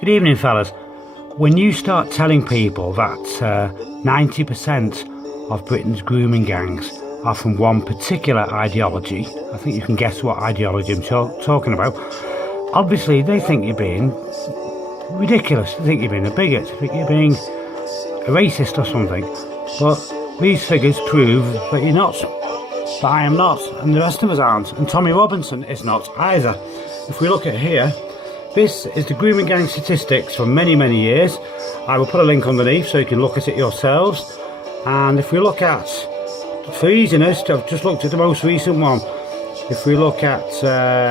Good evening, fellas. When you start telling people that 90% of Britain's grooming gangs are from one particular ideology, I think you can guess what ideology I'm talking about. Obviously, they think you're being ridiculous. They think you're being a bigot. They think you're being a racist or something. But these figures prove that you're not. But I am not, and the rest of us aren't. And Tommy Robinson is not either. If we look at here, this is the grooming gang statistics for many, many years. I will put a link underneath so you can look at it yourselves. And if we look at, for easiness, I've just looked at the most recent one. If we look at,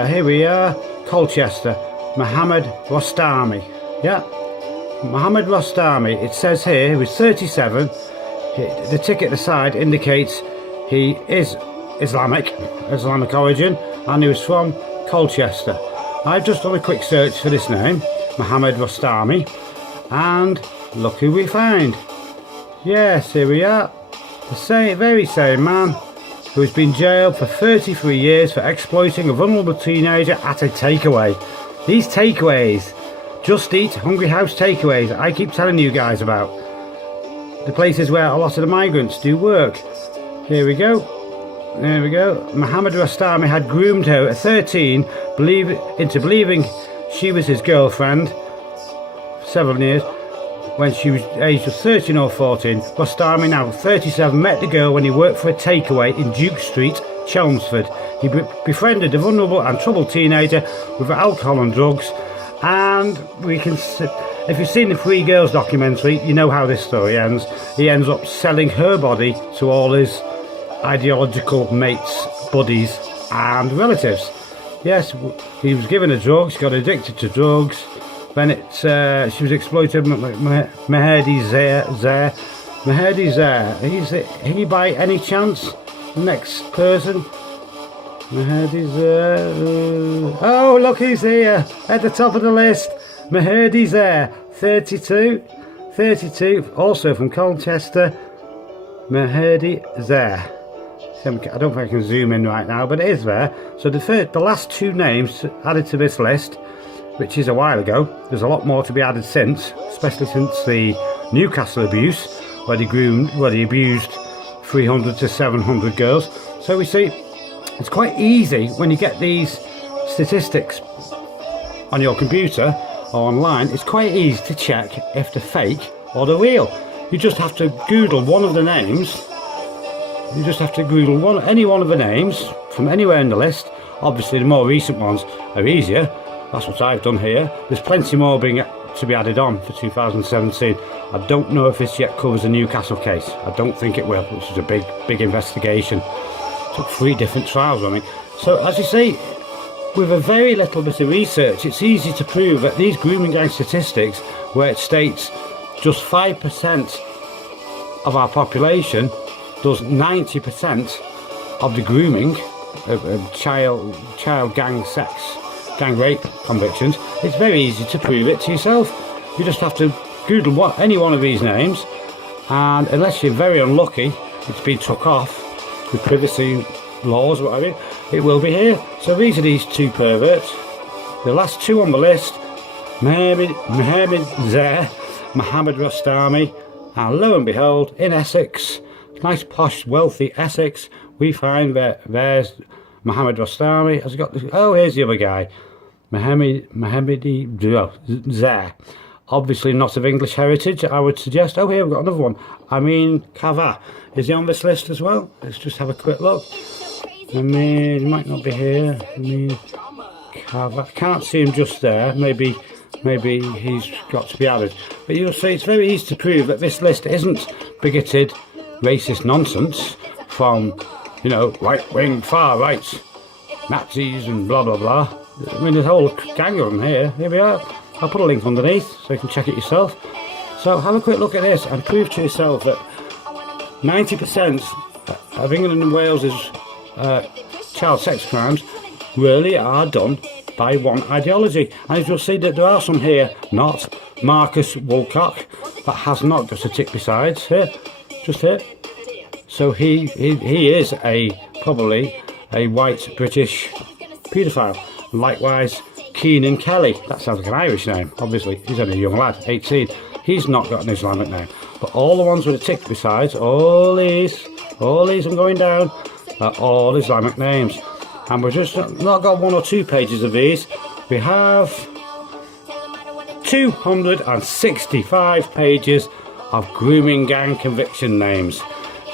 here we are, Colchester, Mohammed Rostami. Yeah, Mohammed Rostami. It says here he was 37. The tick at the side indicates he is Islamic origin, and he was from Colchester. I've just done a quick search for this name, Mohammed Rostami, and look who we find. Yes, here we are. The very same man who has been jailed for 33 years for exploiting a vulnerable teenager at a takeaway. These takeaways, Just Eat, Hungry House takeaways, I keep telling you guys about. The places where a lot of the migrants do work. Here we go. There we go. Mohammed Rostami had groomed her at 13 into believing she was his girlfriend for 7 years when she was aged of 13 or 14. Rostami, now 37, met the girl when he worked for a takeaway in Duke Street, Chelmsford. He befriended the vulnerable and troubled teenager with alcohol and drugs, and we can see, if you've seen the Three Girls documentary, you know how this story ends. He ends up selling her body to all his ideological mates, buddies and relatives. Yes, he was given the drugs, got addicted to drugs. Then she was exploited. Mehdi Zair. Mehdi Zair. Is he by any chance the next person? Mehdi Zair. Oh, look, he's here at the top of the list. Mehdi Zair, 32, also from Colchester. Mehdi Zair. I don't think I can zoom in right now, but it is there. So the last 2 names added to this list, which is a while ago. There's a lot more to be added since, especially since the Newcastle abuse, where he abused 300 to 700 girls. So we see it's quite easy when you get these statistics on your computer or online. It's quite easy to check if they're fake or they're real. You just have to Google one of the names. You just have to Google any one of the names from anywhere in the list. Obviously, the more recent ones are easier. That's what I've done here. There's plenty more to be added on for 2017. I don't know if this yet covers the Newcastle case. I don't think it will, which is a big investigation. Took 3 different trials on it. So, as you see, with a very little bit of research, it's easy to prove that these grooming gang statistics, where it states just 5% of our population does 90% of the grooming of child gang rape convictions, it's very easy to prove it to yourself. You just have to Google any one of these names, and unless you're very unlucky, it's been took off with privacy laws or whatever, it will be here. So these are these 2 perverts. The last 2 on the list, Mohammed Zair, Mohammed Rostami, and lo and behold, in Essex, nice posh wealthy Essex, we find there's Mohammed Rostami. Has got this, oh, here's the other guy, Mohammed Zair. Obviously not of English heritage, I would suggest. Oh, here we've got another one. I mean, Kava. Is he on this list as well? Let's just have a quick look. I mean, he might not be here. I mean, Kava. Can't see him just there. Maybe he's got to be added. But you'll see it's very easy to prove that this list isn't bigoted, racist nonsense from, right-wing, far-right Nazis and blah, blah, blah. I mean, there's a whole gang of them here. Here we are. I'll put a link underneath so you can check it yourself. So have a quick look at this and prove to yourself that 90% of England and Wales's child sex crimes really are done by one ideology. And as you'll see that there are some here, not Marcus Woolcock, that has not just a tick besides here, just here. So he is probably a white British paedophile. Likewise, Keenan Kelly. That sounds like an Irish name. Obviously, he's only a young lad, 18. He's not got an Islamic name. But all the ones with a tick besides, all these I'm going down, are all Islamic names. And we've just not got 1 or 2 pages of these. We have 265 pages of grooming gang conviction names.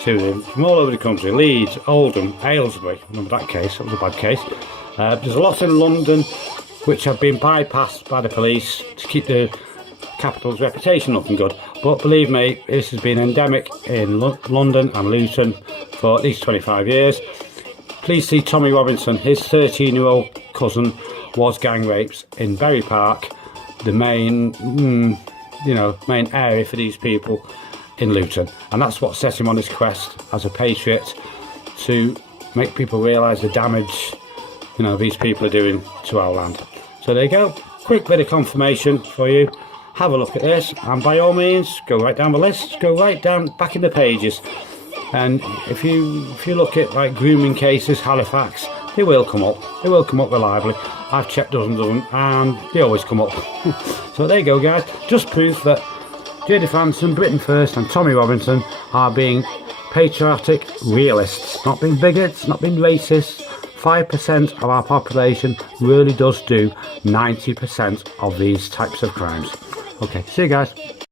So from all over the country, Leeds, Oldham, Aylesbury. Remember that case, that was a bad case. There's a lot in London which have been bypassed by the police to keep the capital's reputation looking good. But believe me, this has been endemic in London and Luton for at least 25 years. Please see Tommy Robinson. His 13-year-old cousin was gang raped in Bury Park, the main main area for these people in Luton, and that's what set him on his quest as a patriot to make people realise the damage these people are doing to our land. So there you go, quick bit of confirmation for you. Have a look at this, and by all means go right down the list, go right down back in the pages, and if you look at like grooming cases, Halifax, they will come up reliably. I've checked dozens of them and they always come up. So there you go guys, just proves that J.D. Franson, Britain First and Tommy Robinson are being patriotic realists, not being bigots, not being racist. 5% of our population really does do 90% of these types of crimes. Okay, see you guys.